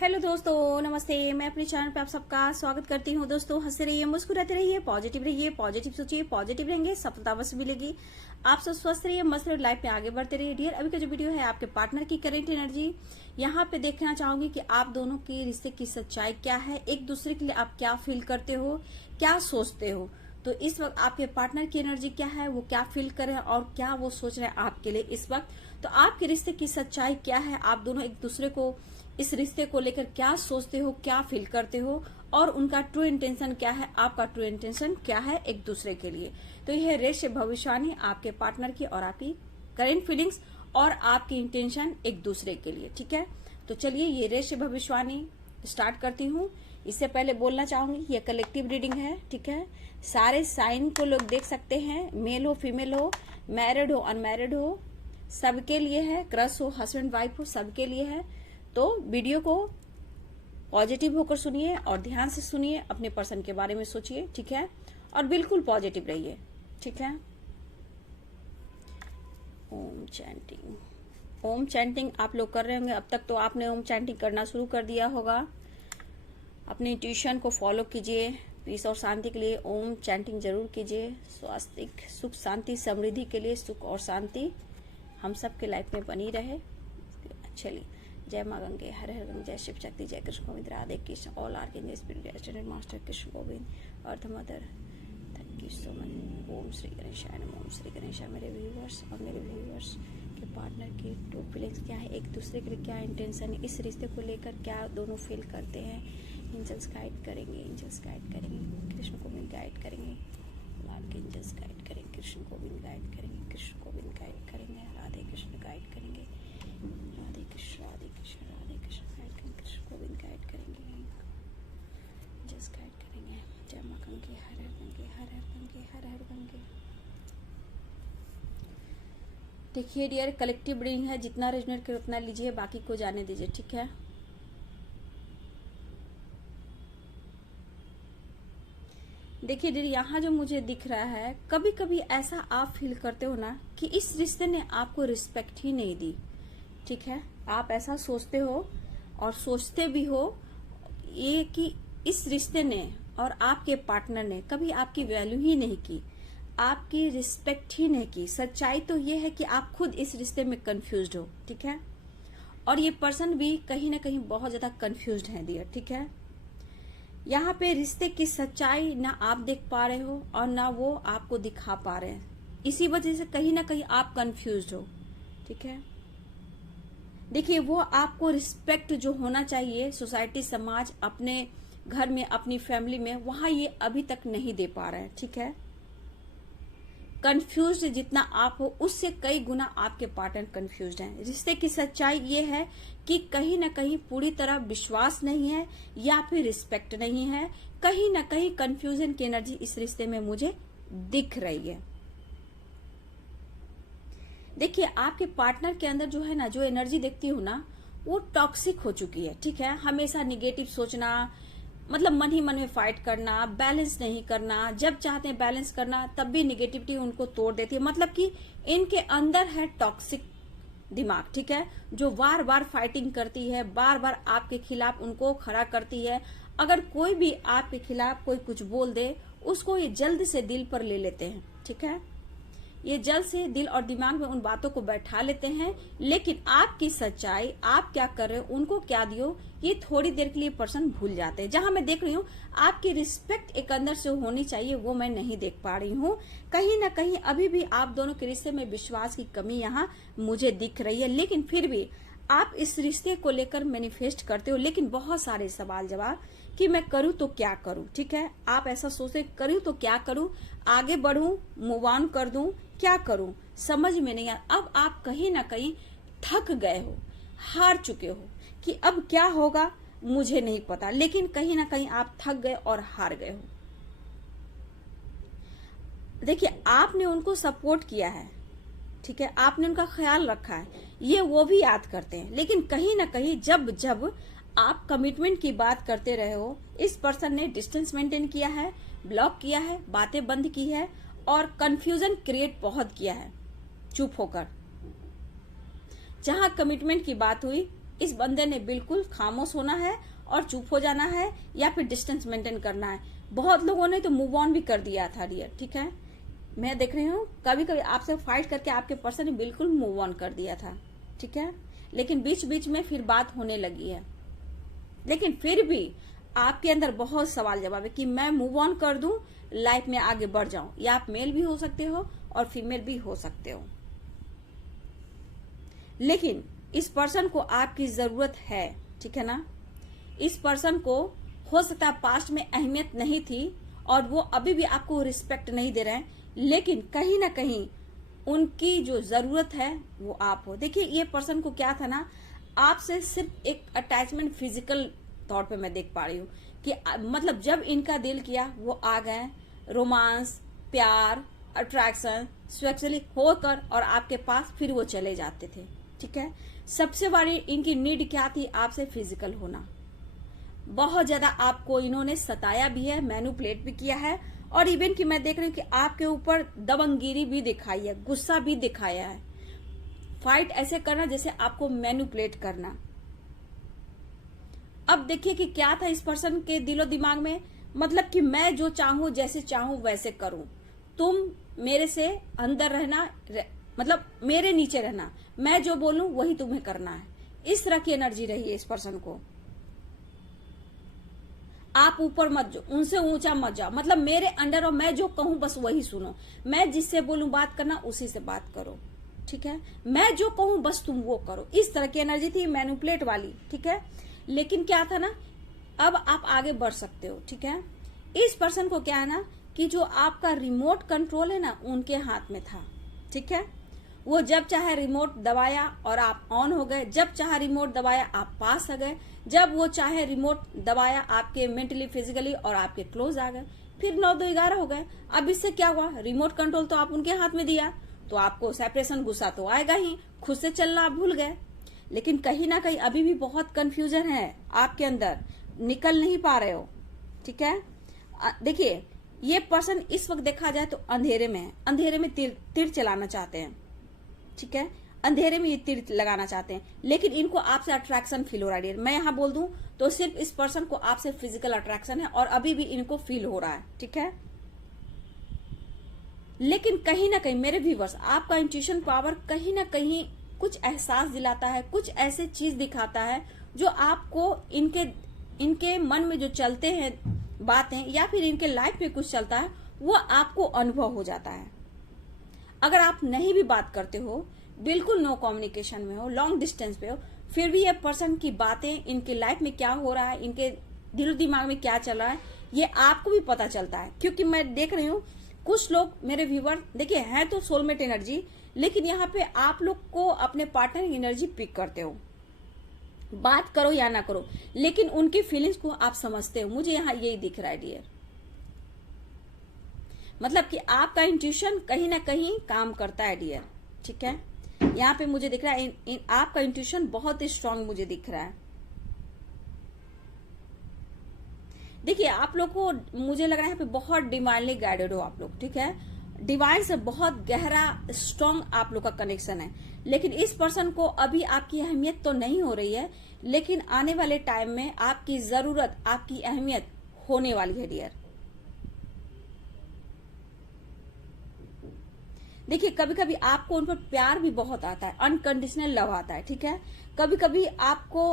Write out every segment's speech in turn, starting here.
Hello दोस्तों, नमस्ते। मैं अपने चैनल पे आप सबका स्वागत करती हूँ। दोस्तों, हंसते रहिए, मुस्कुराते रहिए, पॉजिटिव रहिए, पॉजिटिव सोचिए, पॉजिटिव रहेंगे, सफलता अवश्य मिलेगी। आप सब स्वस्थ रहिए, मस्त रहिए, लाइफ में आगे बढ़ते रहिए। डियर, अभी का जो वीडियो है आपके पार्टनर की करंट एनर्जी, यहाँ पे देखना चाहूंगी कि आप दोनों के रिश्ते की सच्चाई क्या है, एक दूसरे के लिए आप क्या फील करते हो, क्या सोचते हो। तो इस वक्त आपके पार्टनर की एनर्जी क्या है, वो क्या फील कर रहे हैं और क्या वो सोच रहे हैं आपके लिए इस वक्त। तो आपके रिश्ते की सच्चाई क्या है, आप दोनों एक दूसरे को इस रिश्ते को लेकर क्या सोचते हो, क्या फील करते हो और उनका ट्रू इंटेंशन क्या है, आपका ट्रू इंटेंशन क्या है एक दूसरे के लिए। तो यह रेश भविष्यवाणी आपके पार्टनर की और आपकी करेंट फीलिंग्स और आपकी इंटेंशन एक दूसरे के लिए। ठीक है, तो चलिए ये रेश भविष्यवाणी स्टार्ट करती हूँ। इससे पहले बोलना चाहूंगी ये कलेक्टिव रीडिंग है। ठीक है, सारे साइन को लोग देख सकते हैं, मेल हो, फीमेल हो, मैरिड हो, अनमैरिड हो, सबके लिए है। क्रश हो, हस्बैंड वाइफ हो, सबके लिए है। तो वीडियो को पॉजिटिव होकर सुनिए और ध्यान से सुनिए, अपने पर्सन के बारे में सोचिए। ठीक है, और बिल्कुल पॉजिटिव रहिए। ठीक है, ओम चैंटिंग, ओम चैंटिंग आप लोग कर रहे होंगे। अब तक तो आपने ओम चैंटिंग करना शुरू कर दिया होगा। अपनी ट्यूशन को फॉलो कीजिए, पीस और शांति के लिए ओम चैंटिंग जरूर कीजिए। स्वास्थ्य, सुख, शांति, समृद्धि के लिए सुख और शांति हम सब के लाइफ में बनी रहे। चलिए, जय माँ गंगे, हर हर गंगे, जय शिव शक्ति, जय Krishna Govind, Radhe Krishna, all archangel spirit master Krishna Govind, earth mother, thank you so much. Om Shri गणेशाय नमः। ओम श्री गणेशाय। मेरे व्यूवर्स और मेरे व्यूवर्स के पार्टनर की ट्रू फीलिंग्स क्या है, एक दूसरे के लिए क्या इंटेंशन है, इस रिश्ते को लेकर क्या दोनों फील करते हैं। एंजल्स गाइड करेंगे, एंजल्स गाइड करेंगे, कृष्ण गोविंद गाइड करेंगे, आर्कएंजल्स गाइड करेंगे, कृष्ण गोविंद गाइड करेंगे, कृष्ण गोविंद गाइड करेंगे, राधे कृष्ण गाइड करेंगे, राधे कृष्ण, राधे कृष्ण, राधे कृष्ण गाइड करेंगे, कृष्ण गोविंद गाइड करेंगे, जस्ट गाइड करेंगे। जय माँ गंगे, हर हर गंगे, हर हर गंगे, हर हर गंगे। देखिए डियर, कलेक्टिव रीडिंग है, जितना रेजोनेट करे उतना लीजिए, बाकी को जाने दीजिए। ठीक है, देखिए डियर, यहाँ जो मुझे दिख रहा है, कभी कभी ऐसा आप फील करते हो ना कि इस रिश्ते ने आपको रिस्पेक्ट ही नहीं दी। ठीक है, आप ऐसा सोचते हो और सोचते भी हो ये कि इस रिश्ते ने और आपके पार्टनर ने कभी आपकी वैल्यू ही नहीं की, आपकी रिस्पेक्ट ही नहीं की। सच्चाई तो ये है कि आप खुद इस रिश्ते में कंफ्यूज्ड हो। ठीक है, और ये पर्सन भी कहीं ना कहीं बहुत ज्यादा कंफ्यूज्ड है डियर। ठीक है, यहाँ पे रिश्ते की सच्चाई ना आप देख पा रहे हो और ना वो आपको दिखा पा रहे हैं, इसी वजह से कहीं ना कहीं आप कंफ्यूज्ड हो। ठीक है, देखिए वो आपको रिस्पेक्ट जो होना चाहिए सोसाइटी, समाज, अपने घर में, अपनी फैमिली में, वहां ये अभी तक नहीं दे पा रहे हैं। ठीक है, कंफ्यूज्ड जितना आप हो उससे कई गुना आपके पार्टनर कंफ्यूज्ड हैं। रिश्ते की सच्चाई ये है कि कहीं ना कहीं पूरी तरह विश्वास नहीं है या फिर रिस्पेक्ट नहीं है, कहीं ना कहीं कंफ्यूजन की एनर्जी इस रिश्ते में मुझे दिख रही है। देखिए आपके पार्टनर के अंदर जो है ना, जो एनर्जी देखती हूँ ना, वो टॉक्सिक हो चुकी है। ठीक है, हमेशा निगेटिव सोचना, मतलब मन ही मन में फाइट करना, बैलेंस नहीं करना, जब चाहते हैं बैलेंस करना तब भी निगेटिविटी उनको तोड़ देती है। मतलब कि इनके अंदर है टॉक्सिक दिमाग। ठीक है, जो बार बार फाइटिंग करती है, बार बार आपके खिलाफ उनको खड़ा करती है। अगर कोई भी आपके खिलाफ कोई कुछ बोल दे, उसको ये जल्द से दिल पर ले लेते हैं। ठीक है, ये जल्द से दिल और दिमाग में उन बातों को बैठा लेते हैं, लेकिन आपकी सच्चाई, आप क्या कर रहे हो, उनको क्या दियो, ये थोड़ी देर के लिए पर्सन भूल जाते हैं। जहां मैं देख रही हूँ आपकी रिस्पेक्ट एक अंदर से होनी चाहिए, वो मैं नहीं देख पा रही हूँ। कहीं ना कहीं अभी भी आप दोनों के रिश्ते में विश्वास की कमी यहाँ मुझे दिख रही है। लेकिन फिर भी आप इस रिश्ते को लेकर मैनिफेस्ट करते हो, लेकिन बहुत सारे सवाल जवाब कि मैं करूं तो क्या करूं। ठीक है, आप ऐसा सोचते करूं तो क्या करूं, आगे बढ़ूं, मूव ऑन कर दूं, क्या करूं, समझ में नहीं आ। अब आप कहीं ना कहीं थक गए हो, हार चुके हो कि अब क्या होगा मुझे नहीं पता, लेकिन कहीं ना कहीं आप थक गए और हार गए हो। देखिए आपने उनको सपोर्ट किया है, ठीक है, आपने उनका ख्याल रखा है, ये वो भी याद करते हैं, लेकिन कहीं ना कहीं जब जब आप कमिटमेंट की बात करते रहे हो, इस पर्सन ने डिस्टेंस मेंटेन किया है, ब्लॉक किया है, बातें बंद की है और कंफ्यूजन क्रिएट बहुत किया है चुप होकर। जहां कमिटमेंट की बात हुई इस बंदे ने बिल्कुल खामोश होना है और चुप हो जाना है या फिर डिस्टेंस मेंटेन करना है। बहुत लोगों ने तो मूव ऑन भी कर दिया था डियर, ठीक है। मैं देख रही हूँ कभी कभी आपसे फाइट करके आपके पर्सन ने बिल्कुल मूव ऑन कर दिया था, ठीक है, लेकिन बीच बीच में फिर बात होने लगी है। लेकिन फिर भी आपके अंदर बहुत सवाल जवाब है कि मैं मूव ऑन कर दूं, लाइफ में आगे बढ़ जाऊं। या आप मेल भी हो सकते हो और फीमेल भी हो सकते हो, लेकिन इस पर्सन को आपकी जरूरत है, ठीक है ना। इस पर्सन को हो सकता है पास्ट में अहमियत नहीं थी और वो अभी भी आपको रिस्पेक्ट नहीं दे रहे हैं, लेकिन कहीं ना कहीं उनकी जो जरूरत है वो आप हो। देखिए ये पर्सन को क्या था ना, आपसे सिर्फ एक अटैचमेंट फिजिकल तौर पे मैं देख पा रही हूँ कि मतलब जब इनका दिल किया वो आ गए, रोमांस, प्यार, अट्रैक्शन, सेक्सुअली होकर और आपके पास फिर वो चले जाते थे, ठीक है। सबसे बड़ी इनकी नीड क्या थी, आपसे फिजिकल होना। बहुत ज्यादा आपको इन्होंने सताया भी है, मैनिपुलेट भी किया है और इवन कि मैं देख रही हूँ कि आपके ऊपर दबंगगिरी भी दिखाई है, गुस्सा भी दिखाया है। फाइट ऐसे करना जैसे आपको मैनिपुलेट करना। अब देखिए कि क्या था इस पर्सन के दिलो दिमाग में, मतलब कि मैं जो चाहूं, जैसे चाहूं वैसे करूं, तुम मेरे से अंदर रहना, मतलब मेरे नीचे रहना, मैं जो बोलूं वही तुम्हें करना है। इस तरह की एनर्जी रही है इस पर्सन को। आप ऊपर मत जाओ, उनसे ऊंचा मत जाओ, मतलब मेरे अंडर और मैं जो कहूं बस वही सुनो। मैं जिससे बोलूं बात करना, उसी से बात करो, ठीक है। मैं जो कहूं बस तुम वो करो। इस तरह की एनर्जी थी मैनिपुलेट वाली, ठीक है। लेकिन क्या था ना, अब आप आगे बढ़ सकते हो, ठीक है। इस पर्सन को क्या है ना कि जो आपका रिमोट कंट्रोल है ना उनके हाथ में था, ठीक है। वो जब चाहे रिमोट दबाया और आप ऑन हो गए, जब चाहे रिमोट दबाया आप पास आ गए, जब वो चाहे रिमोट दबाया आपके मेंटली फिजिकली और आपके क्लोज आ गए, फिर 9-2-11 हो गए। अब इससे क्या हुआ, रिमोट कंट्रोल तो आप उनके हाथ में दिया तो आपको सेपरेशन, गुस्सा तो आएगा ही, खुद से चलना आप भूल गए। लेकिन कहीं ना कहीं अभी भी बहुत कंफ्यूजन है आपके अंदर, निकल नहीं पा रहे हो, ठीक है। देखिए ये पर्सन इस वक्त देखा जाए तो अंधेरे में है, अंधेरे में तीर चलाना चाहते हैं, ठीक है। अंधेरे में ये तीर लगाना चाहते हैं, लेकिन इनको आपसे अट्रैक्शन फील हो रहा है। मैं यहां बोल दूं तो सिर्फ इस पर्सन को आपसे फिजिकल अट्रैक्शन है और अभी भी इनको फील हो रहा है, ठीक है। लेकिन कहीं ना कहीं मेरे व्यूअर्स, आपका इंट्यूशन पावर कहीं ना कहीं कुछ एहसास दिलाता है, कुछ ऐसे चीज दिखाता है जो आपको इनके मन में जो चलते हैं बातें या फिर इनके लाइफ में कुछ चलता है वो आपको अनुभव हो जाता है। अगर आप नहीं भी बात करते हो, बिल्कुल नो कम्युनिकेशन में हो, लॉन्ग डिस्टेंस पे हो, फिर भी ये पर्सन की बातें, इनके लाइफ में क्या हो रहा है, इनके दिल दिमाग में क्या चल रहा है, ये आपको भी पता चलता है। क्योंकि मैं देख रही हूँ कुछ लोग मेरे व्यूवर देखिए है तो सोलमेट एनर्जी, लेकिन यहाँ पे आप लोग को अपने पार्टनर की एनर्जी पिक करते हो, बात करो या ना करो, लेकिन उनकी फीलिंग्स को आप समझते हो। मुझे यहाँ यही दिख रहा है डियर, मतलब कि आपका इंट्यूशन कहीं ना कहीं काम करता है डियर, ठीक है। यहाँ पे मुझे दिख रहा है आपका इंट्यूशन बहुत ही स्ट्रांग मुझे दिख रहा है। देखिए आप लोग को मुझे लग रहा है यहाँ पे बहुत डिवाइनली गाइडेड हो आप लोग, ठीक है। डिवाइन से बहुत गहरा स्ट्रांग आप लोग का कनेक्शन है। लेकिन इस पर्सन को अभी आपकी अहमियत तो नहीं हो रही है, लेकिन आने वाले टाइम में आपकी जरूरत, आपकी अहमियत होने वाली है डियर। देखिए कभी कभी आपको उन पर प्यार भी बहुत आता है, अनकंडीशनल लव आता है, ठीक है। कभी कभी आपको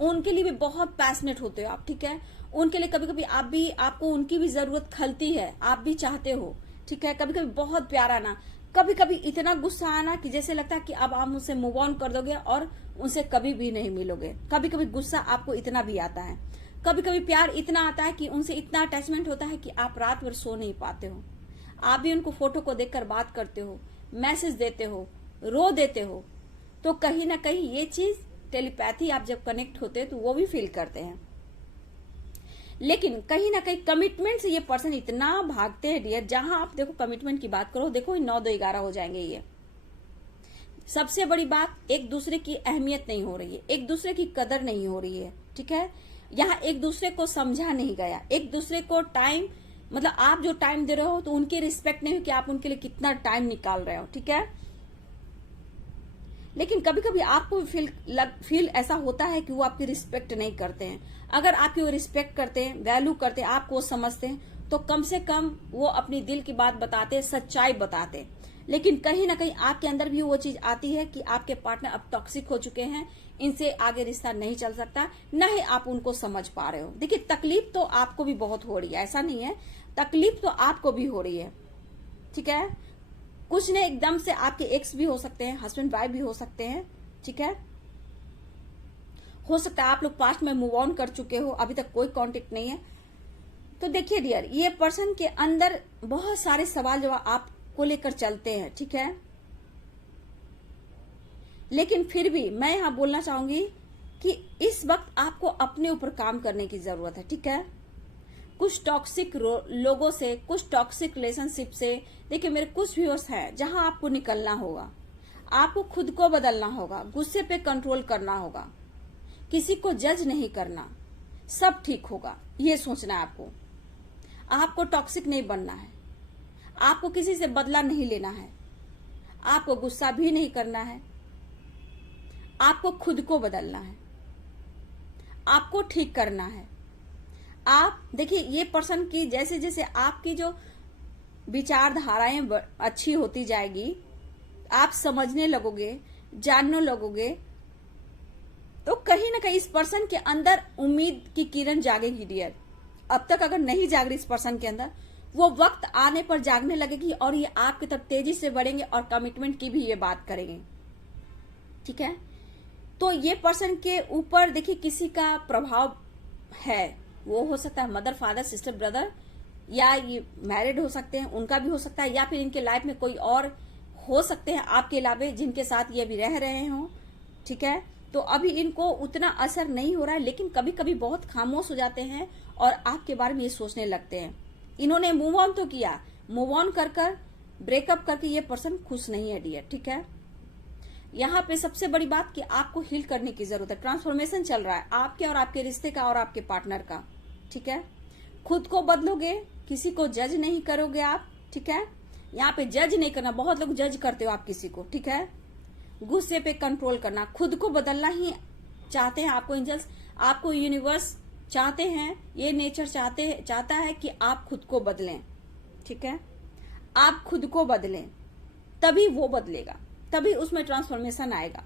उनके लिए भी बहुत पैशनेट होते हो आप, ठीक है। उनके लिए कभी कभी आपको उनकी भी जरूरत खलती है, आप भी चाहते हो, ठीक है। कभी कभी बहुत प्यार आना, कभी कभी इतना गुस्सा आना कि जैसे लगता है कि अब आप उनसे मूव ऑन कर दोगे और उनसे कभी भी नहीं मिलोगे। कभी कभी गुस्सा आपको इतना भी आता है, कभी कभी प्यार इतना आता है कि उनसे इतना अटैचमेंट होता है कि आप रात भर सो नहीं पाते हो। आप भी उनको फोटो को देखकर बात करते हो, मैसेज देते हो, रो देते हो। तो कहीं ना कहीं ये चीज टेलीपैथी, आप जब कनेक्ट होते हैं तो वो भी फील करते हैं। लेकिन कहीं ना कहीं कमिटमेंट से ये पर्सन इतना भागते हैं डियर, जहां आप देखो कमिटमेंट की बात करो, देखो 9-2-11 हो जाएंगे। ये सबसे बड़ी बात, एक दूसरे की अहमियत नहीं हो रही है, एक दूसरे की कदर नहीं हो रही है, ठीक है। यहाँ एक दूसरे को समझा नहीं गया, एक दूसरे को टाइम, मतलब आप जो टाइम दे रहे हो तो उनकी रिस्पेक्ट नहीं हो कि आप उनके लिए कितना टाइम निकाल रहे हो, ठीक है। लेकिन कभी कभी आपको फील ऐसा होता है कि वो आपकी रिस्पेक्ट नहीं करते हैं। अगर आपकी वो रिस्पेक्ट करते हैं, वैल्यू करते हैं, आपको वो समझते हैं, तो कम से कम वो अपनी दिल की बात बताते, सच्चाई बताते। लेकिन कहीं ना कहीं आपके अंदर भी वो चीज आती है कि आपके पार्टनर अब टॉक्सिक हो चुके हैं, इनसे आगे रिश्ता नहीं चल सकता, न ही आप उनको समझ पा रहे हो। देखिए, तकलीफ तो आपको भी बहुत हो रही है, ऐसा नहीं है, तकलीफ तो आपको भी हो रही है, ठीक है। कुछ ने एकदम से आपके एक्स भी हो सकते हैं, हस्बैंड वाइफ भी हो सकते हैं, ठीक है। हो सकता है आप लोग पास्ट में मूव ऑन कर चुके हो, अभी तक कोई कांटेक्ट नहीं है। तो देखिए डियर, ये पर्सन के अंदर बहुत सारे सवाल जवाब आपको लेकर चलते हैं, ठीक है। लेकिन फिर भी मैं यहां बोलना चाहूंगी कि इस वक्त आपको अपने ऊपर काम करने की जरूरत है, ठीक है। कुछ टॉक्सिक लोगों से, कुछ टॉक्सिक रिलेशनशिप से, देखिए मेरे कुछ व्यूअर्स हैं जहां आपको निकलना होगा, आपको खुद को बदलना होगा, गुस्से पे कंट्रोल करना होगा, किसी को जज नहीं करना, सब ठीक होगा, ये सोचना है आपको। आपको टॉक्सिक नहीं बनना है, आपको किसी से बदला नहीं लेना है, आपको गुस्सा भी नहीं करना है, आपको खुद को बदलना है, आपको ठीक करना है। आप देखिए, ये पर्सन की जैसे जैसे आपकी जो विचारधाराएं अच्छी होती जाएगी, आप समझने लगोगे, जानने लगोगे, तो कहीं ना कहीं इस पर्सन के अंदर उम्मीद की किरण जागेगी डियर। अब तक अगर नहीं जाग रही इस पर्सन के अंदर, वो वक्त आने पर जागने लगेगी और ये आपकी तरफ तेजी से बढ़ेंगे और कमिटमेंट की भी ये बात करेंगे, ठीक है। तो ये पर्सन के ऊपर देखिए किसी का प्रभाव है, वो हो सकता है मदर, फादर, सिस्टर, ब्रदर, या ये मैरिड हो सकते हैं, उनका भी हो सकता है, या फिर इनके लाइफ में कोई और हो सकते हैं आपके अलावे जिनके साथ ये अभी रह रहे हो, ठीक है। तो अभी इनको उतना असर नहीं हो रहा है, लेकिन कभी कभी बहुत खामोश हो जाते हैं और आपके बारे में ये सोचने लगते हैं। इन्होंने मूव ऑन तो किया, मूव ऑन कर ब्रेकअप करके ये पर्सन खुश नहीं है डियर, ठीक है। यहाँ पे सबसे बड़ी बात कि आपको हील करने की जरूरत है, ट्रांसफॉर्मेशन चल रहा है आपके और आपके रिश्ते का और आपके पार्टनर का, ठीक है। खुद को बदलोगे, किसी को जज नहीं करोगे आप, ठीक है। यहाँ पे जज नहीं करना, बहुत लोग जज करते हो आप किसी को, ठीक है। गुस्से पे कंट्रोल करना, खुद को बदलना चाहते हैं आपको एंजल्स, आपको यूनिवर्स चाहते हैं, ये नेचर चाहता है कि आप खुद को बदलें, ठीक है। आप खुद को बदलें, तभी वो बदलेगा, तभी उसमें ट्रांसफॉर्मेशन आएगा।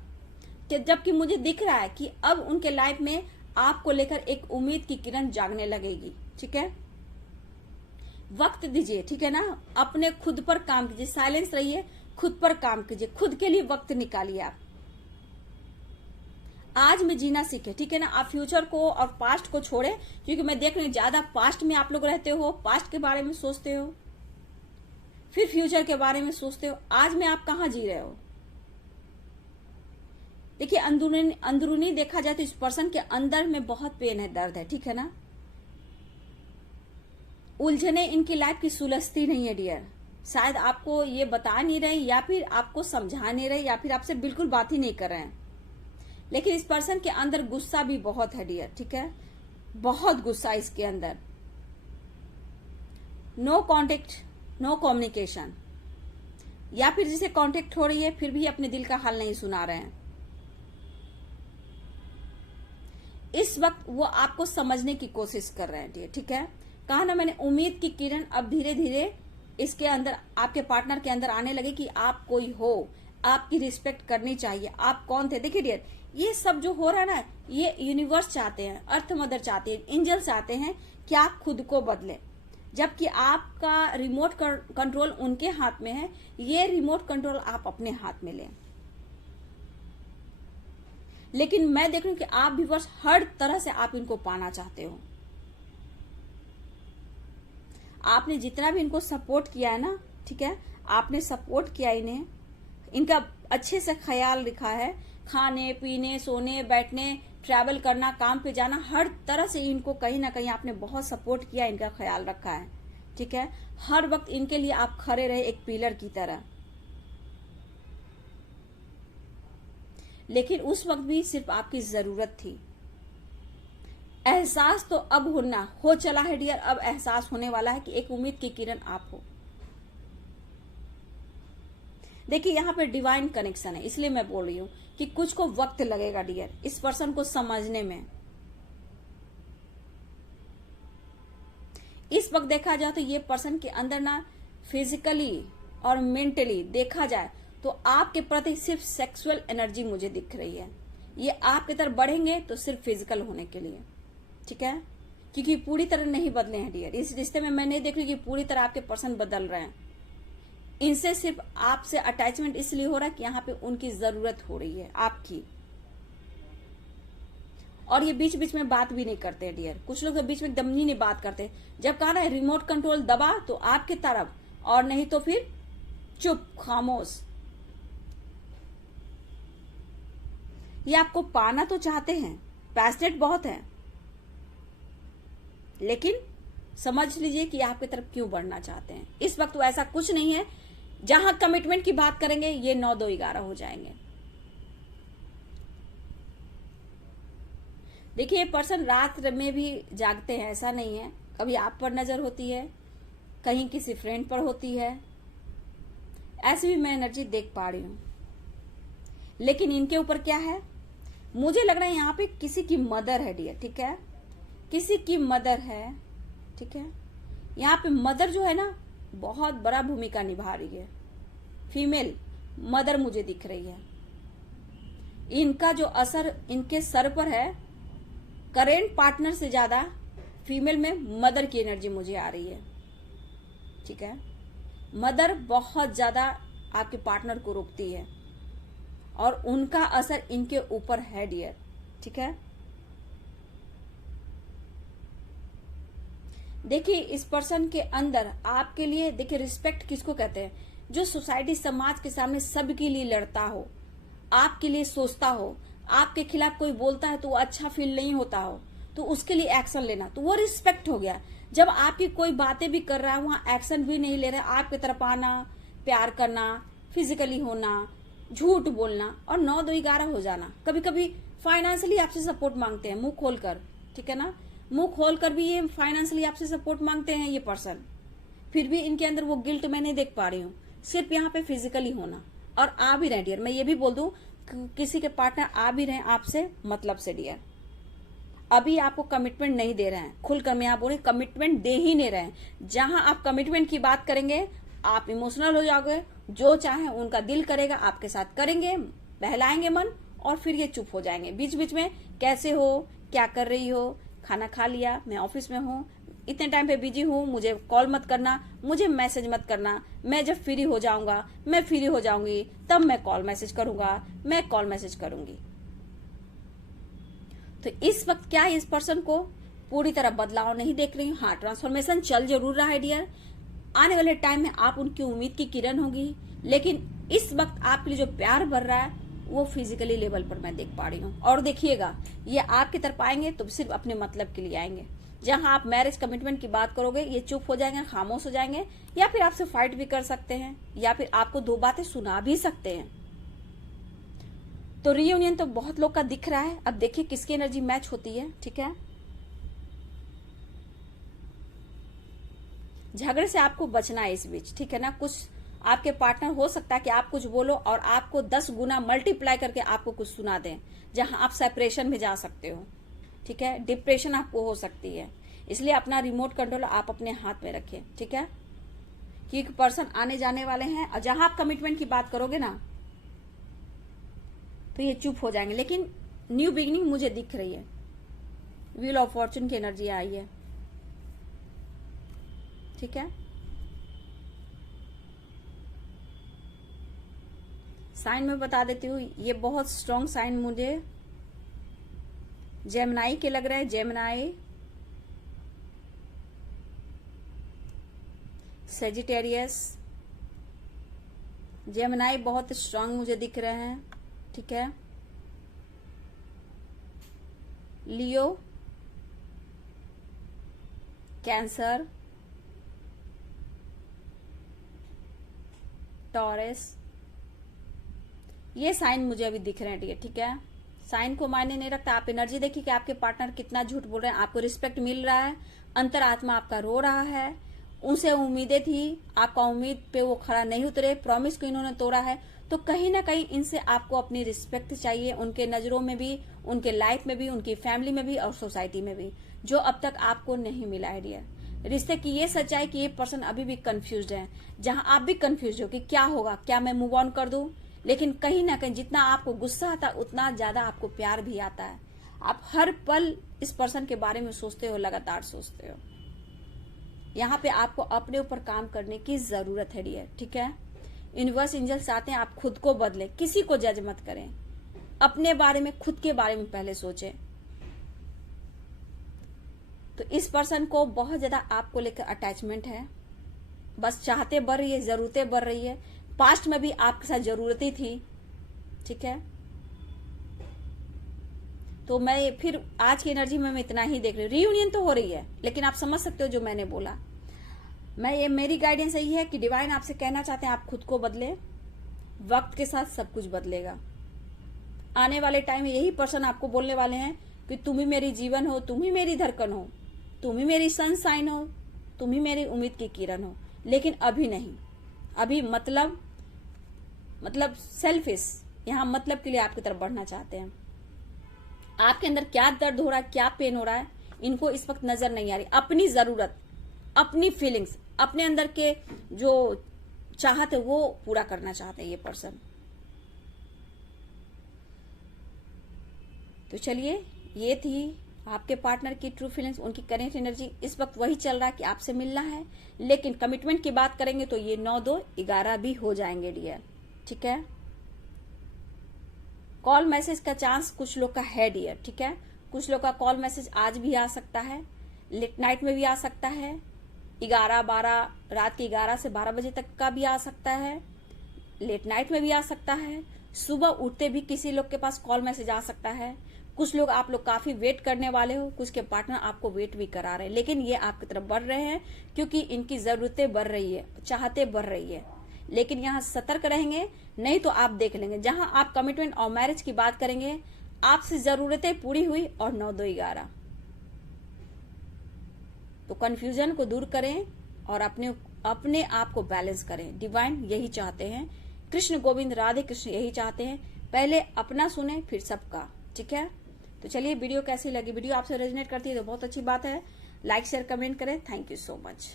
जबकि मुझे दिख रहा है कि अब उनके लाइफ में आपको लेकर एक उम्मीद की किरण जागने लगेगी, ठीक है। वक्त दीजिए, ठीक है ना, अपने खुद पर काम कीजिए, साइलेंस रहिए, खुद पर काम कीजिए, खुद के लिए वक्त निकालिए। आप आज में जीना सीखे, ठीक है ना। आप फ्यूचर को और पास्ट को छोड़े, क्योंकि मैं देख रही हूँ ज्यादा पास्ट में आप लोग रहते हो, पास्ट के बारे में सोचते हो, फिर फ्यूचर के बारे में सोचते हो। आज में आप कहाँ जी रहे हो? देखिए, अंदरूनी देखा जाए तो इस पर्सन के अंदर में बहुत पेन है, दर्द है, ठीक है ना। उलझने इनकी लाइफ की सुलझती नहीं है डियर, शायद आपको ये बता नहीं रहे, या फिर आपको समझा नहीं रहे, या फिर आपसे बिल्कुल बात ही नहीं कर रहे हैं। लेकिन इस पर्सन के अंदर गुस्सा भी बहुत है डियर, ठीक है, बहुत गुस्सा इसके अंदर। नो कांटेक्ट, नो कम्युनिकेशन, या फिर जिसे कांटेक्ट हो रही है फिर भी अपने दिल का हाल नहीं सुना रहे हैं। इस वक्त वो आपको समझने की कोशिश कर रहे हैं डियर, ठीक है। कहा ना मैंने, उम्मीद की किरण अब धीरे धीरे इसके अंदर, आपके पार्टनर के अंदर आने लगे कि आप कोई हो, आपकी रिस्पेक्ट करनी चाहिए, आप कौन थे। देखिए डियर, ये सब जो हो रहा है ना, ये यूनिवर्स चाहते हैं, अर्थ मदर चाहते हैं, एंजल चाहते हैं कि आप खुद को बदलें। जबकि आपका रिमोट कंट्रोल उनके हाथ में है, ये रिमोट कंट्रोल आप अपने हाथ में लें। लेकिन मैं देख रही हूं कि आप व्यूअर्स हर तरह से आप इनको पाना चाहते हो। आपने जितना भी इनको सपोर्ट किया है ना, ठीक है, आपने सपोर्ट किया इन्हें, इनका अच्छे से ख्याल रखा है, खाने पीने, सोने बैठने, ट्रैवल करना, काम पे जाना, हर तरह से इनको कहीं ना कहीं आपने बहुत सपोर्ट किया, इनका ख्याल रखा है, ठीक है। हर वक्त इनके लिए आप खड़े रहे एक पिलर की तरह। लेकिन उस वक्त भी सिर्फ आपकी जरूरत थी। एहसास तो अब हो चला है डियर, अब एहसास होने वाला है कि एक उम्मीद की किरण आप हो। देखिए, यहाँ पे डिवाइन कनेक्शन है, इसलिए मैं बोल रही हूँ कि कुछ को वक्त लगेगा डियर इस पर्सन को समझने में। इस वक्त देखा जाए तो ये पर्सन के अंदर ना फिजिकली और मेंटली देखा जाए तो आपके प्रति सिर्फ सेक्सुअल एनर्जी मुझे दिख रही है। ये आपकी तरफ बढ़ेंगे तो सिर्फ फिजिकल होने के लिए, ठीक है, क्योंकि पूरी तरह नहीं बदले हैं डियर। इस रिश्ते में मैं नहीं देख रही कि पूरी तरह आपके पर्सन बदल रहे हैं। इनसे सिर्फ आपसे अटैचमेंट इसलिए हो रहा है कि यहाँ पे उनकी जरूरत हो रही है आपकी। और ये बीच बीच में बात भी नहीं करते हैं डियर। कुछ लोग तो बीच में एकदम नहीं बात करते। जब कहा ना रिमोट कंट्रोल दबा तो आपकी तरफ, और नहीं तो फिर चुप खामोश। ये आपको पाना तो चाहते हैं, पैशनेट बहुत है, लेकिन समझ लीजिए कि आपकी तरफ क्यों बढ़ना चाहते हैं। इस वक्त वो ऐसा कुछ नहीं है। जहां कमिटमेंट की बात करेंगे ये 9 2 11 हो जाएंगे। देखिए ये पर्सन रात में भी जागते हैं, ऐसा नहीं है। कभी आप पर नजर होती है, कहीं किसी फ्रेंड पर होती है, ऐसी भी मैं एनर्जी देख पा रही हूं। लेकिन इनके ऊपर क्या है, मुझे लग रहा है यहाँ पे किसी की मदर है डियर, ठीक है, किसी की मदर है, ठीक है। यहाँ पे मदर जो है ना बहुत बड़ा भूमिका निभा रही है। फीमेल मदर मुझे दिख रही है। इनका जो असर इनके सर पर है, करेंट पार्टनर से ज्यादा फीमेल में मदर की एनर्जी मुझे आ रही है, ठीक है। मदर बहुत ज्यादा आपके पार्टनर को रोकती है और उनका असर इनके ऊपर है डियर, ठीक है। देखिए इस पर्सन के अंदर आपके लिए, देखिए रिस्पेक्ट किसको कहते हैं, जो सोसाइटी समाज के सामने सबके लिए लड़ता हो, आपके लिए सोचता हो, आपके खिलाफ कोई बोलता है तो वो अच्छा फील नहीं होता हो तो उसके लिए एक्शन लेना, तो वो रिस्पेक्ट हो गया। जब आपकी कोई बातें भी कर रहा है वहां एक्शन भी नहीं ले रहा है, आपकी तरफ आना, प्यार करना, फिजिकली होना, झूठ बोलना और 9 2 11 हो जाना। कभी कभी फाइनेंशियली आपसे सपोर्ट मांगते हैं मुंह खोलकर, ठीक है ना, मुंह खोलकर भी ये फाइनेंशियली आपसे सपोर्ट मांगते हैं ये पर्सन। फिर भी इनके अंदर वो गिल्ट मैं नहीं देख पा रही हूँ, सिर्फ यहाँ पे फिजिकली होना। और आ भी रहे डियर, मैं ये भी बोल दूं किसी के पार्टनर आ भी रहे आपसे मतलब से डियर, अभी आपको कमिटमेंट नहीं दे रहे हैं। खुलकर मैं यहाँ बोले कमिटमेंट दे ही नहीं रहे हैं। जहां आप कमिटमेंट की बात करेंगे आप इमोशनल हो जाओगे, जो चाहे उनका दिल करेगा आपके साथ करेंगे, बहलाएंगे मन, और फिर ये चुप हो जाएंगे। बीच बीच में कैसे हो, क्या कर रही हो, खाना खा लिया, मैं ऑफिस में हूँ, इतने टाइम पे बिजी हूँ, मुझे कॉल मत करना, मुझे मैसेज मत करना, मैं जब फ्री हो जाऊंगा, मैं फ्री हो जाऊंगी तब मैं कॉल मैसेज करूंगा, मैं कॉल मैसेज करूंगी। तो इस वक्त क्या है, इस पर्सन को पूरी तरह बदलाव नहीं देख रही हूँ। हाँ ट्रांसफॉर्मेशन चल जरूर रहा है डियर, आने वाले टाइम में आप उनकी उम्मीद की किरण होगी, लेकिन इस वक्त आपके लिए जो प्यार भर रहा है वो फिजिकली लेवल पर मैं देख पा रही हूँ। और देखिएगा ये आपकी तरफ आएंगे तो सिर्फ अपने मतलब के लिए आएंगे। जहां आप मैरिज कमिटमेंट की बात करोगे ये चुप हो जाएंगे, खामोश हो जाएंगे, या फिर आपसे फाइट भी कर सकते हैं, या फिर आपको 2 बातें सुना भी सकते हैं। तो रियूनियन तो बहुत लोग का दिख रहा है। अब देखिए किसकी एनर्जी मैच होती है, ठीक है। झगड़े से आपको बचना है इस बीच, ठीक है ना। कुछ आपके पार्टनर हो सकता है कि आप कुछ बोलो और आपको 10 गुना मल्टीप्लाई करके आपको कुछ सुना दें, जहां आप सेपरेशन में जा सकते हो, ठीक है। डिप्रेशन आपको हो सकती है, इसलिए अपना रिमोट कंट्रोल आप अपने हाथ में रखें, ठीक है। कि एक पर्सन आने जाने वाले हैं और जहां आप कमिटमेंट की बात करोगे ना तो ये चुप हो जाएंगे। लेकिन न्यू बिगिनिंग मुझे दिख रही है, व्हील ऑफ फॉर्चून की एनर्जी आई है, ठीक है। साइन में बता देती हूँ, ये बहुत स्ट्रॉन्ग साइन मुझे जेमिनाई के लग रहे हैं। जेमिनाई, सेजिटेरियस, जेमिनाई बहुत स्ट्रांग मुझे दिख रहे हैं, ठीक है। लियो, कैंसर, टॉरस, ये साइन मुझे अभी दिख रहे हैं, ठीक है। साइन को मायने नहीं रखता, आप एनर्जी देखिए कि आपके पार्टनर कितना झूठ बोल रहे हैं। आपको रिस्पेक्ट मिल रहा है, अंतरात्मा आपका रो रहा है, उनसे उम्मीदें थी, आपका उम्मीद पे वो खड़ा नहीं उतरे, प्रॉमिस को इन्होंने तोड़ा है, तो तो कहीं ना कहीं इनसे आपको अपनी रिस्पेक्ट चाहिए, उनके नजरों में भी, उनके लाइफ में भी, उनकी फैमिली में भी और सोसाइटी में भी, जो अब तक आपको नहीं मिला है डियर। रिश्ते की ये सच्चाई कि ये पर्सन अभी भी कंफ्यूज्ड है, जहां आप भी कंफ्यूज हो कि क्या होगा, क्या मैं मूव ऑन कर दूं। लेकिन कहीं ना कहीं जितना आपको गुस्सा आता है उतना ज्यादा आपको प्यार भी आता है। आप हर पल इस पर्सन के बारे में सोचते हो, लगातार सोचते हो। यहाँ पे आपको अपने ऊपर काम करने की जरूरत है डियर, ठीक है। यूनिवर्स एंजल्स चाहते हैं आप खुद को बदले, किसी को जज मत करें, अपने बारे में, खुद के बारे में पहले सोचें। तो इस पर्सन को बहुत ज्यादा आपको लेकर अटैचमेंट है, बस चाहते बढ़ रही है, जरूरतें बढ़ रही है। पास्ट में भी आपके साथ जरूरतें थी, ठीक है। तो मैं फिर आज की एनर्जी में मैं इतना ही देख रही हूँ। रीयूनियन तो हो रही है, लेकिन आप समझ सकते हो जो मैंने बोला। मेरी गाइडेंस यही है कि डिवाइन आपसे कहना चाहते हैं आप खुद को बदले, वक्त के साथ सब कुछ बदलेगा। आने वाले टाइम में यही पर्सन आपको बोलने वाले हैं कि तुम ही मेरी जीवन हो, तुम ही मेरी धड़कन हो, तुम ही मेरी सनशाइन हो, तुम ही मेरी उम्मीद की किरण हो। लेकिन अभी नहीं, अभी मतलब सेल्फिश, यहाँ मतलब के लिए आपकी तरफ बढ़ना चाहते हैं। आपके अंदर क्या दर्द हो रहा है, क्या पेन हो रहा है, इनको इस वक्त नजर नहीं आ रही। अपनी जरूरत, अपनी फीलिंग्स, अपने अंदर के जो चाहते वो पूरा करना चाहते हैं ये पर्सन। तो चलिए, ये थी आपके पार्टनर की ट्रू फीलिंग्स, उनकी करेंट एनर्जी। इस वक्त वही चल रहा है कि आपसे मिलना है, लेकिन कमिटमेंट की बात करेंगे तो ये 9, 2, 11 भी हो जाएंगे डियर, ठीक है। कॉल मैसेज का चांस कुछ लोग का है डियर, ठीक है। कुछ लोग का कॉल मैसेज आज भी आ सकता है, लेट नाइट में भी आ सकता है, 11-12 रात के 11 से 12 बजे तक का भी आ सकता है, लेट नाइट में भी आ सकता है, सुबह उठते भी किसी लोग के पास कॉल मैसेज आ सकता है। कुछ लोग, आप लोग काफी वेट करने वाले हो, कुछ के पार्टनर आपको वेट भी करा रहे हैं, लेकिन ये आपकी तरफ बढ़ रहे हैं क्योंकि इनकी जरूरतें बढ़ रही है, चाहते बढ़ रही है। लेकिन यहाँ सतर्क रहेंगे, नहीं तो आप देख लेंगे जहां आप कमिटमेंट और मैरिज की बात करेंगे, आपसे जरूरतें पूरी हुई और 9, 2, 11। तो कंफ्यूजन को दूर करें और अपने आप को बैलेंस करें। डिवाइन यही चाहते हैं, कृष्ण गोविंद राधे कृष्ण यही चाहते हैं। पहले अपना सुने फिर सबका, ठीक है। तो चलिए, वीडियो कैसी लगी? वीडियो आपसे रेजोनेट करती है तो बहुत अच्छी बात है। लाइक शेयर कमेंट करें। Thank you so much.